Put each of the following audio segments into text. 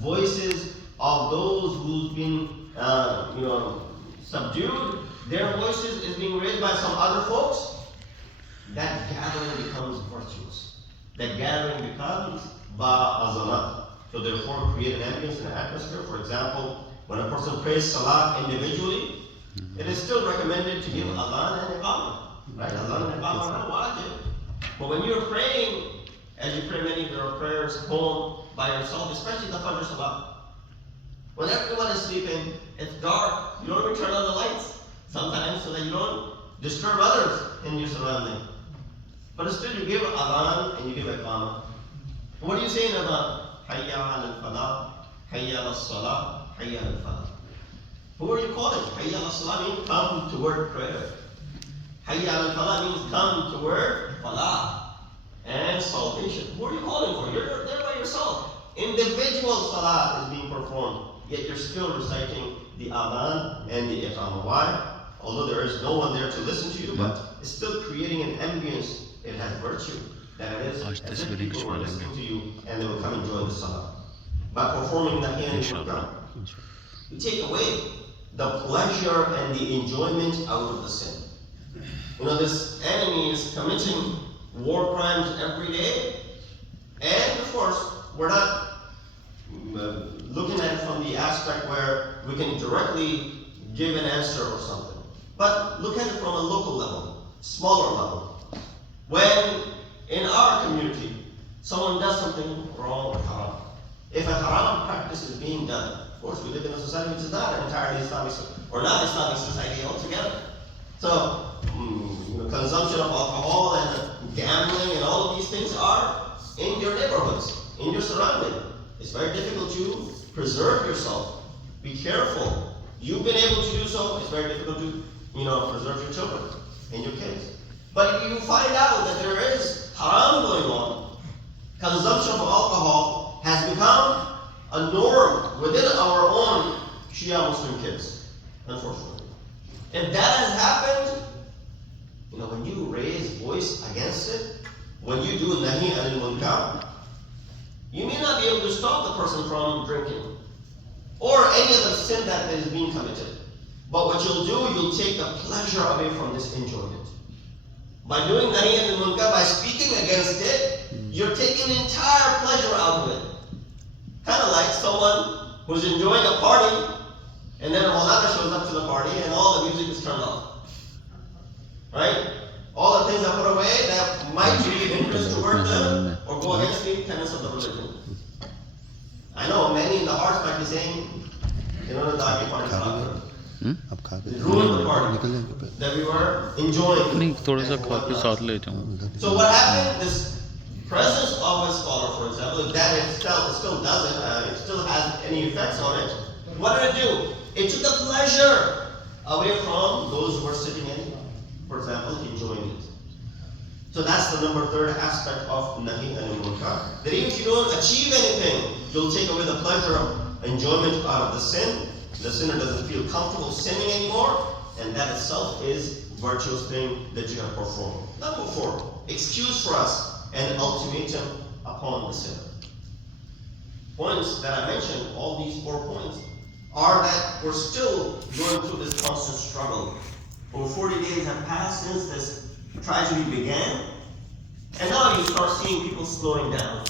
voices of those who've been, subdued, their voices is being raised by some other folks, that gathering becomes virtuous. That gathering becomes ba'azanat. So therefore, create an ambience and an atmosphere. For example, when a person prays salah individually, it is still recommended to give adhan and iqamah. Right? Adhan and iqamah are not wajib. But when you're praying, as you pray many of your prayers home by yourself, especially the Fajr Salah, when everyone is sleeping, it's dark, you don't even turn on the lights sometimes so that you don't disturb others in your surrounding. But still you give adhan and you give iqamah. What do you say in adhan? Hayya al-falah, hayya al-salah, hayya al-falah. Who are you calling? Hayya al-salah means come toward prayer. Hayya al-falah means come toward falah and salvation. Who are you calling for? You're there by yourself. Individual salah is being performed, yet you're still reciting the adhan and the iqamah. Why? Although there is no one there to listen to you, but it's still creating an ambience. It has virtue. That it is as if people were listening to you and they will come and join the salah. By performing the hand you take away the pleasure and the enjoyment out of the sin. This enemy is committing war crimes every day, and of course, we're not looking at it from the aspect where we can directly give an answer or something. But look at it from a local level, smaller level. When in our community, someone does something wrong or haram, if a haram practice is being done, of course we live in a society which is not an entirely Islamic or not Islamic society altogether. So, consumption of alcohol and gambling and all of these things are in your neighborhoods, in your surrounding. It's very difficult to preserve yourself. Be careful. You've been able to do so. It's very difficult to, preserve your children and your kids. But if you find out that there is haram going on, consumption of alcohol has become a norm within our own Shia Muslim kids, unfortunately. If that has happened, when you raise voice against it, when you do nahi anil munkar, you may not be able to stop the person from drinking or any other sin that is being committed. But what you'll do, you'll take the pleasure away from this enjoyment. By doing nahi anil munkar, by speaking against it, you're taking the entire pleasure out of it. Kind of like someone who's enjoying a party, and then a Maulana shows up to the party and all the music is turned off. Right? All the things are put away that might be of interest toward them or go against the tenets of the religion. I know many in the hearts might be saying, the Dagi party is not good. It ruined the party that we were enjoying. So what happened? This presence of a scholar, for example, if that still doesn't, it still has any effects on it, what did it do? It took the pleasure away from those who were sitting in, for example, enjoying it. So that's the number third aspect of nahi anil munkar. That even if you don't achieve anything, you'll take away the pleasure of enjoyment out of the sin. The sinner doesn't feel comfortable sinning anymore, and that itself is a virtuous thing that you have performed. Number four, excuse for us and ultimatum upon the sinner. Points that I mentioned, all these 4 points, are that we're still going through this constant struggle. Over 40 days have passed since this tragedy began, and now you start seeing people slowing down.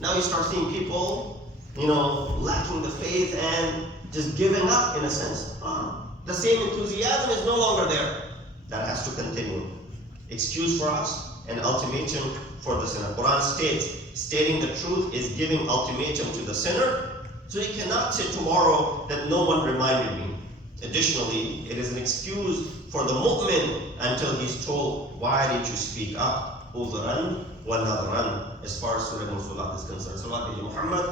Now you start seeing people, lacking the faith and just giving up in a sense. The same enthusiasm is no longer there. That has to continue. Excuse for us and ultimatum for the sinner. Quran stating the truth is giving ultimatum to the sinner, so he cannot say tomorrow that no one reminded me. Additionally, it is an excuse for the mu'min until he's told, why did you speak up? Udhran wa nadhran, as far as Surah Al-Mursalat is concerned. Salawat Muhammad.